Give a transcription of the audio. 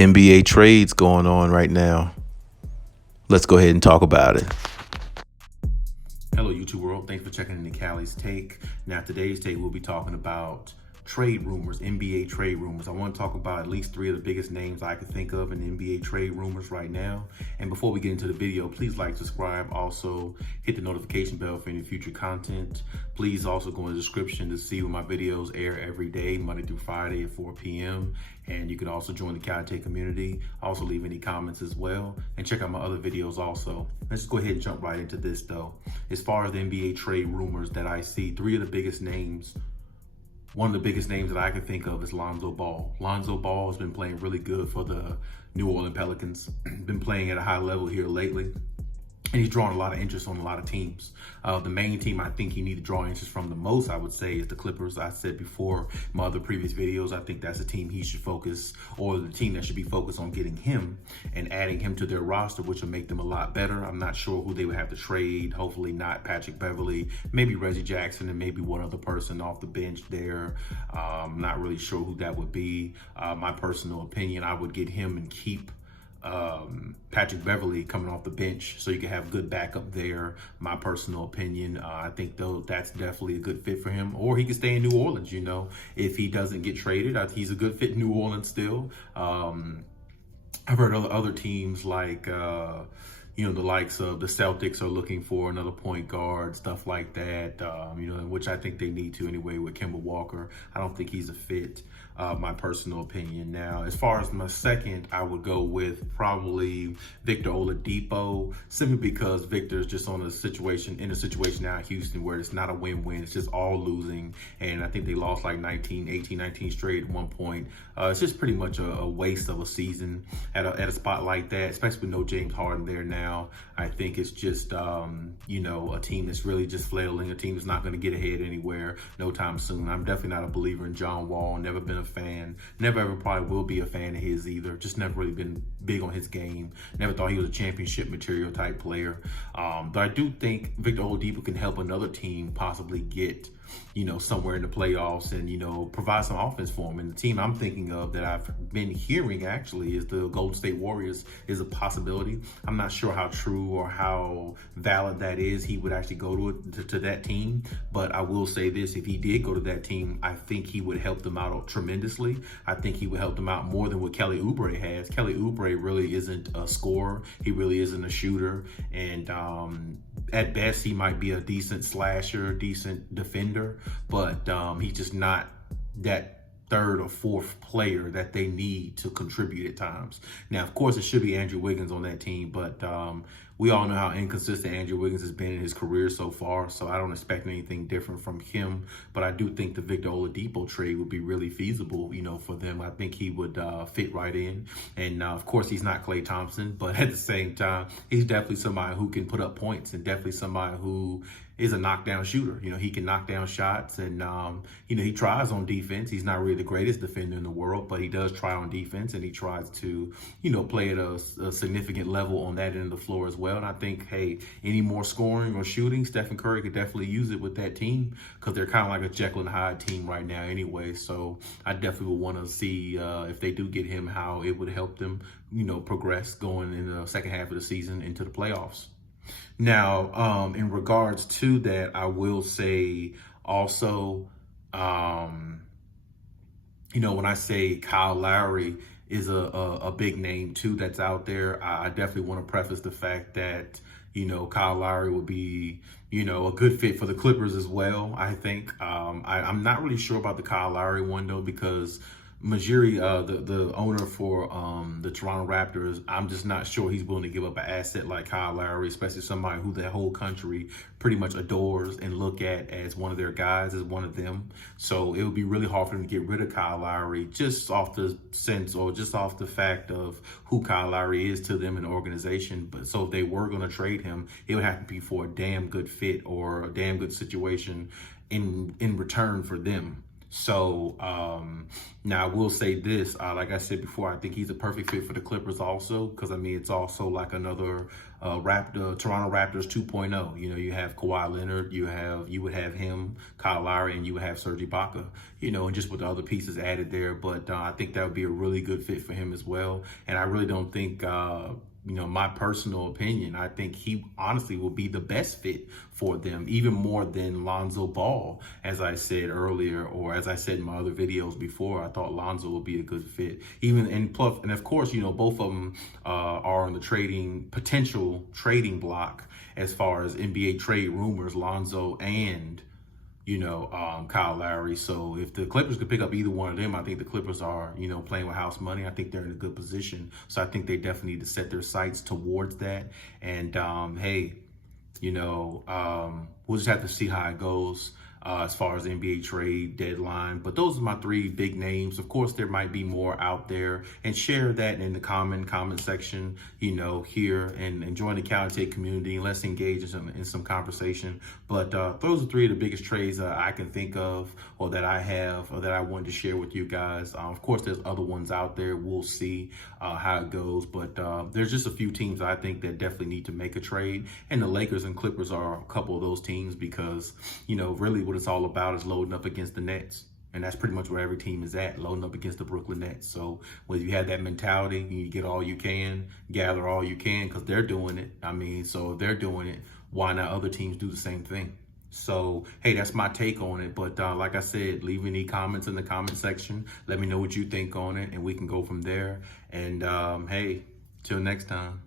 NBA trades going on right now. Let's go ahead and talk about it. Hello, YouTube world. Thanks for checking in the Khaliis Take. Now, today's take, we'll be talking about trade rumors, NBA trade rumors. I want to talk about at least three of the biggest names I could think of in NBA trade rumors right now. And before we get into the video, please like, subscribe. Also, hit the notification bell for any future content. Please also go in the description to see when my videos air every day, Monday through Friday at 4 p.m. And you can also join the Khaliis Take community. Also leave any comments as well. And check out my other videos also. Let's go ahead and jump right into this though. As far as the NBA trade rumors that I see, three of the biggest names. One of the biggest names that I can think of is Lonzo Ball. Lonzo Ball has been playing really good for the New Orleans Pelicans. Been playing at a high level here lately. And he's drawing a lot of interest on a lot of teams. The main team I think you need to draw interest from the most, I would say, is the Clippers. I said before in my other previous videos, I think that's the team he should focus, or the team that should be focused on getting him and adding him to their roster, which will make them a lot better. I'm not sure who they would have to trade. Hopefully not Patrick Beverley, maybe Reggie Jackson, and maybe one other person off the bench there. Not really sure who that would be. My personal opinion, I would get him and keep Patrick Beverley coming off the bench so you can have good backup there. My personal opinion, I think though that's definitely a good fit for him, or he could stay in New Orleans. You know, if he doesn't get traded, he's a good fit in New Orleans still. I've heard other teams like you know, the likes of the Celtics are looking for another point guard, stuff like that, you know, which I think they need to anyway with Kemba Walker. I don't think he's a fit, my personal opinion. Now, as far as my second, I would go with probably Victor Oladipo, simply because Victor's just in a situation now in Houston where it's not a win-win. It's just all losing. And I think they lost like 19 straight at one point. It's just pretty much a waste of a season at a spot like that, especially with no James Harden there now. I think it's just, you know, a team that's really just flailing, a team that's not going to get ahead anywhere no time soon. I'm definitely not a believer in John Wall, never been a fan, never ever probably will be a fan of his either. Just never really been big on his game. Never thought he was a championship material type player. But I do think Victor Oladipo can help another team possibly get, you know, somewhere in the playoffs and, you know, provide some offense for him. And the team I'm thinking of that I've been hearing actually is the Golden State Warriors is a possibility. I'm not sure how true or how valid that is. He would actually go to that team. But I will say this, if he did go to that team, I think he would help them out tremendously. I think he would help them out more than what Kelly Oubre has. Kelly Oubre really isn't a scorer. He really isn't a shooter. And at best, he might be a decent slasher, decent defender, but he's just not that third or fourth player that they need to contribute at times. Now, of course, it should be Andrew Wiggins on that team, but we all know how inconsistent Andrew Wiggins has been in his career so far, so I don't expect anything different from him. But I do think the Victor Oladipo trade would be really feasible, you know, for them. I think he would fit right in. And of course, he's not Klay Thompson, but at the same time, he's definitely somebody who can put up points and definitely somebody who is a knockdown shooter. You know, he can knock down shots and, you know, he tries on defense. He's not really the greatest defender in the world, but he does try on defense and he tries to, you know, play at a significant level on that end of the floor as well. And I think, hey, any more scoring or shooting, Stephen Curry could definitely use it with that team because they're kind of like a Jekyll and Hyde team right now anyway. So I definitely would want to see if they do get him, how it would help them, you know, progress going in the second half of the season into the playoffs. Now, in regards to that, I will say also, you know, when I say Kyle Lowry is a big name too that's out there, I definitely want to preface the fact that, you know, Kyle Lowry would be, you know, a good fit for the Clippers as well, I think. I'm not really sure about the Kyle Lowry one though, because Majiri, the owner for the Toronto Raptors, I'm just not sure he's willing to give up an asset like Kyle Lowry, especially somebody who the whole country pretty much adores and look at as one of their guys, as one of them. So it would be really hard for them to get rid of Kyle Lowry just off the sense or just off the fact of who Kyle Lowry is to them in the organization. But so if they were going to trade him, it would have to be for a damn good fit or a damn good situation in return for them. So now I will say this, like I said before, I think he's a perfect fit for the Clippers also, because I mean, it's also like another Toronto Raptors 2.0. You know, you have Kawhi Leonard, you would have him, Kyle Lowry, and you would have Serge Ibaka, you know, and just with the other pieces added there. But I think that would be a really good fit for him as well. And I really don't think, you know, my personal opinion, I think he honestly will be the best fit for them, even more than Lonzo Ball, as I said earlier, or as I said in my other videos before. I thought Lonzo would be a good fit. And of course, you know, both of them are on the potential trading block as far as NBA trade rumors, Lonzo and Kyle Lowry. So if the Clippers could pick up either one of them, I think the Clippers are, you know, playing with house money. I think they're in a good position. So I think they definitely need to set their sights towards that. And hey, we'll just have to see how it goes as far as NBA trade deadline. But those are my three big names. Of course, there might be more out there, and share that in the comment section, here, and join the Cali Take community, and let's engage in some conversation. But those are three of the biggest trades I can think of, or that I have, or that I wanted to share with you guys. Of course, there's other ones out there. We'll see how it goes. But there's just a few teams I think that definitely need to make a trade. And the Lakers and Clippers are a couple of those teams, because, really what it's all about is loading up against the Nets. And that's pretty much where every team is at, loading up against the Brooklyn Nets. So when you have that mentality, you get all you can, gather all you can, because they're doing it. I mean, so if they're doing it, why not other teams do the same thing? So, hey, that's my take on it. But like I said, leave any comments in the comment section. Let me know what you think on it, and we can go from there. And hey, till next time.